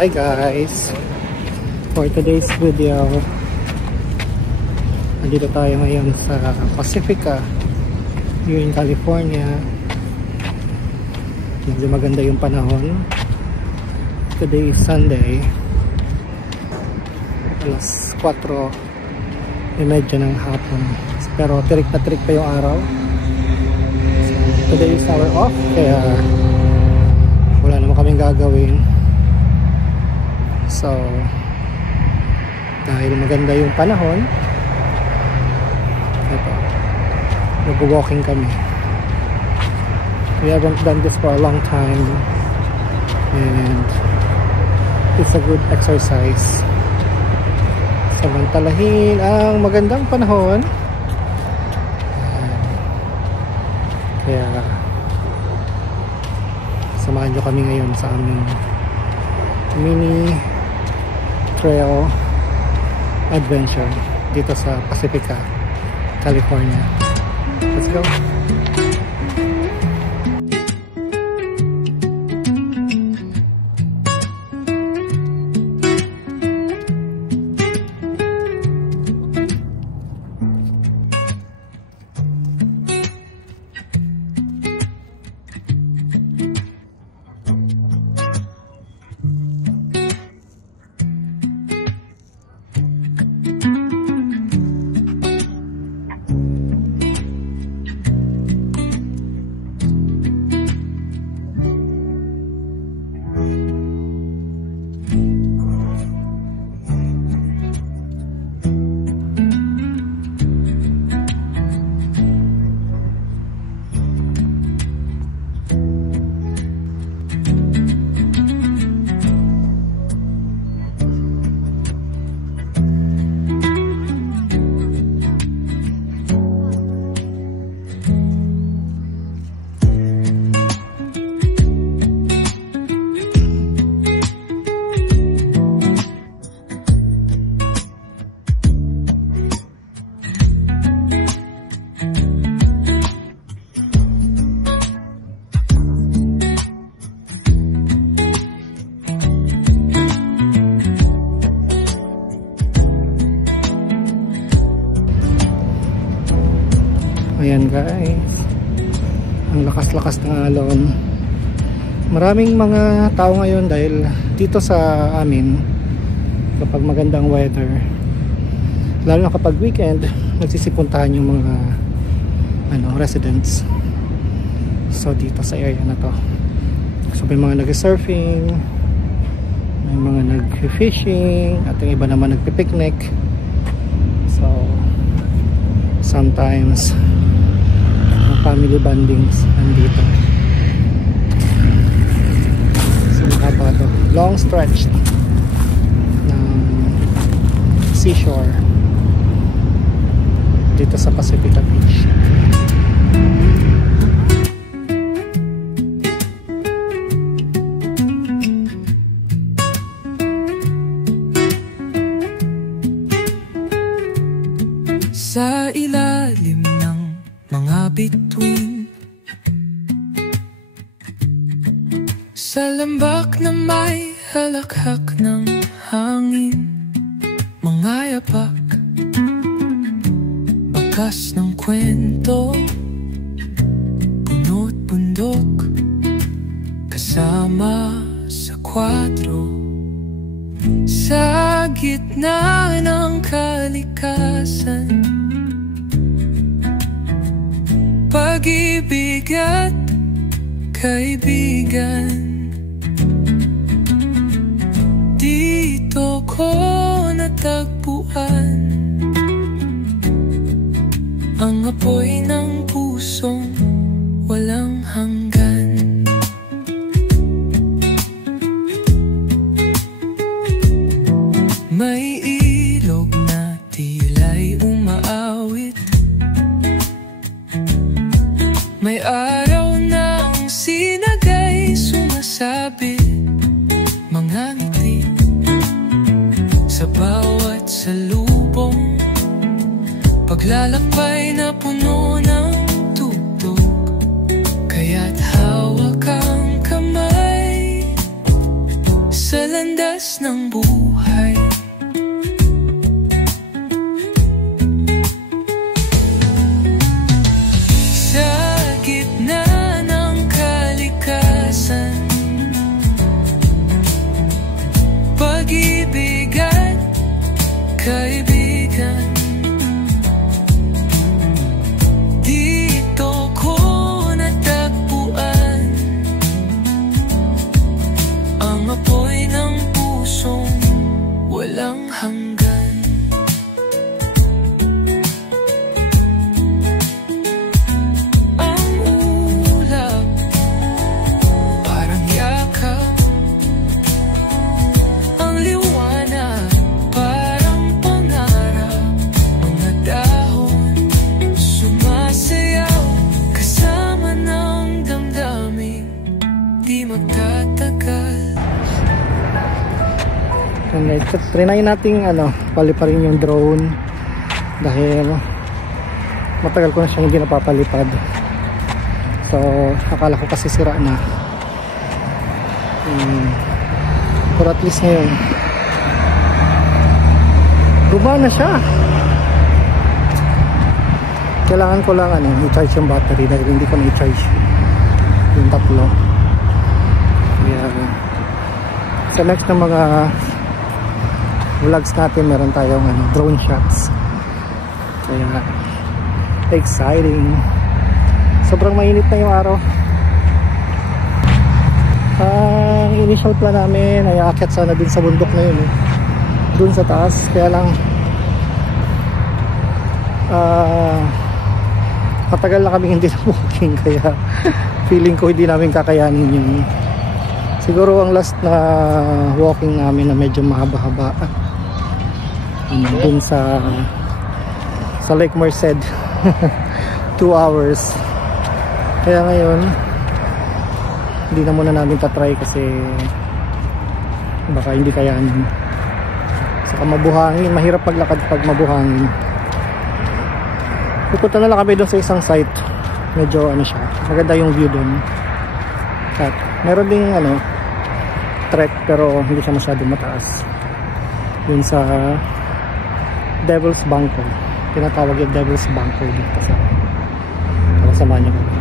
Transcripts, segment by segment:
Hi guys! For today's video, nandito tayo ngayon sa Pacifica here in California. Medyo maganda yung panahon. Today is Sunday, alas 4:30 ng hapon, pero tirik na tirik pa yung araw. So, today is our off, kaya wala naman kaming gagawin. So dahil maganda yung panahon, ito, mag-walking kami. We haven't done this for a long time and it's a good exercise. Samantalahin ang magandang panahon, kaya samahan nyo kami ngayon sa aming mini trail adventure dito sa Pacifica, California. Let's go! Ayan guys, ang lakas-lakas ng alon. Maraming mga tao ngayon dahil dito sa amin, kapag magandang weather, lalo na kapag weekend, nagsisipuntahan yung mga residents. So dito sa area na to, so may mga nag-surfing, may mga nag-fishing, at yung iba naman nagpipiknik. So sometimes family bondings nandito. So mahaba to, long stretch ng seashore dito sa Pacifica Beach. Sa ilalim ng mga bituin, sa lambak na may halakhak ng hangin, mga yapak, bakas ng kwento, puno't bundok, kasama sa kwadro. Sa gitna ng kalikasan, pag-ibig at kaibigan, dito ko natagpuan ang apoy ng pusong walang hanggan. May ilog na tila'y umaawit, may araw na ang sinagay sumasabi, mga ngiti sa bawat salubong, paglalakbay na puno ng tugtog, kaya't hawak ang kamay sa landas ng buhay. Sa gitna ng kalikasan, pag-ibig at kaibigan, dito ko natagpuan ang apoy ng pusong walang hanggan. Ang ulap parang yakap, ang liwanag parang pangarap, mga dahon sumasayaw kasama ng damdamin di magtatagal. And trinay nating paliparin yung drone dahil matagal ko na siyang hindi napapalipad. So akala ko kasi sira na, pero at least ngayon gumana siya. Kailangan ko lang i-charge yung battery dahil hindi ko na-i-charge yung tatlo. Kaya sa next na mga vlogs natin meron tayong drone shots. Kaya exciting. Sobrang mainit na yung araw. Ang initial plan namin ay aakyat sana din sa bundok na yun, dun sa taas. Kaya lang matagal na kami hindi na walking, kaya feeling ko hindi namin kakayanin yun. Siguro ang last na walking namin na medyo mahaba-haba dun sa Lake Merced 2 hours. Kaya ngayon hindi na muna namin tatry kasi baka hindi kayanin. Saka mabuhangin, mahirap maglakad pag mabuhangin. Pupunta na lang kami doon sa isang site, medyo siya, maganda yung view doon. At meron ding trek pero hindi siya masyadong mataas. Yun sa Devil's Banco, tinatawag yung Devil's Banco dito sa samahan niyo kami.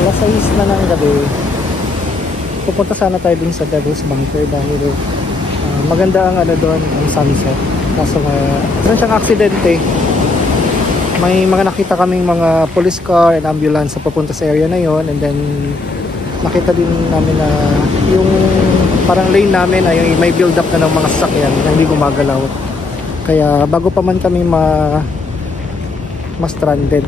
Alas 6 na ng gabi, pupunta sana tayo dun sa Devil's Bunker dahil maganda ang doon, ang sunset. Kaso meron siyang aksidente. May mga nakita kaming mga police car and ambulance sa papunta sa area na yon, and then nakita din namin na yung parang lane namin ay may build up na ng mga sasakyan na hindi gumagalaw. Kaya bago pa man kami ma-stranded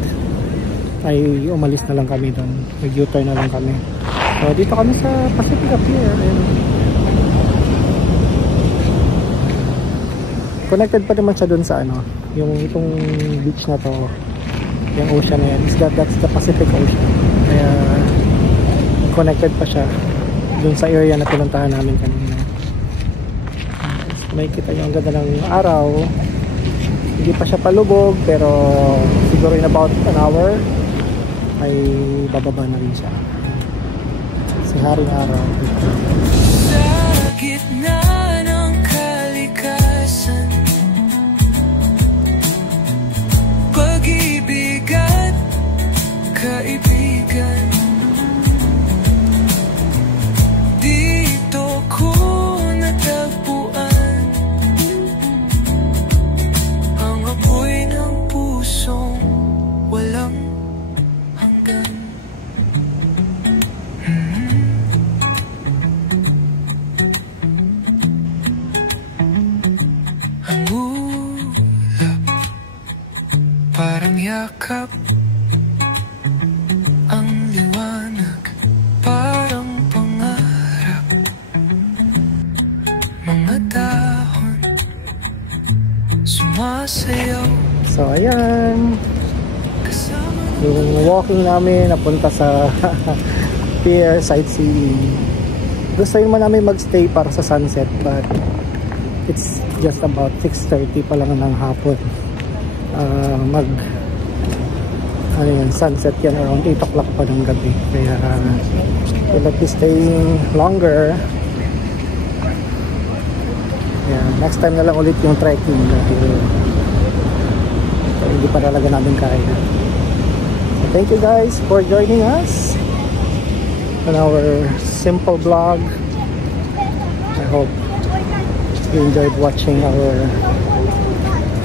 ay umalis na lang kami doon, nag-U-turn na lang kami. So dito kami sa Pacifica Pier, and connected pa naman siya doon sa yung itong beach na to, yung ocean na yan, that's the Pacific Ocean. Kaya connected pa siya doon sa area na pinuntahan namin kanina. May kita nyo ang ganda ng araw, hindi pa siya palubog pero siguro in about an hour ay bababa na rin siya. Si Haring Araw. Sa gitna ng kalikasan, pag-ibig at kaibigan, dito ko natagpuan ang apoy ng pusong walang hanggan. Ang ulap parang yakap, ang liwanag parang pangarap, mga dahon sumasayaw. So ayan, yung walking namin napunta sa pier sightseeing. Gusto naman namin magstay para sa sunset, but It's just about 6:30 pa lang ng hapon. Ano yan, sunset yan around 8 o'clock pa ng gabi. Kaya we'll be staying longer. Yeah, next time na lang ulit yung trekking dahil hindi pa talaga namin kaya. So thank you guys for joining us on our simple vlog. I hope you enjoyed watching our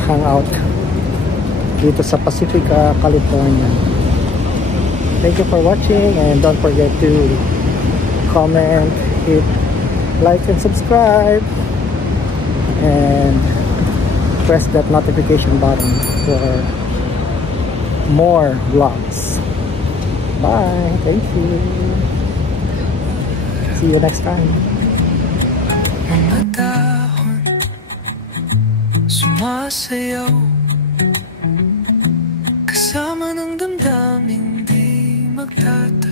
hangout dito sa Pacifica, California. Thank you for watching, and don't forget to comment, hit like and subscribe, and press that notification button for more vlogs. Bye. Thank you. See you next time. Mga dahon sumasayaw kasama ng damdaming di magtatagal.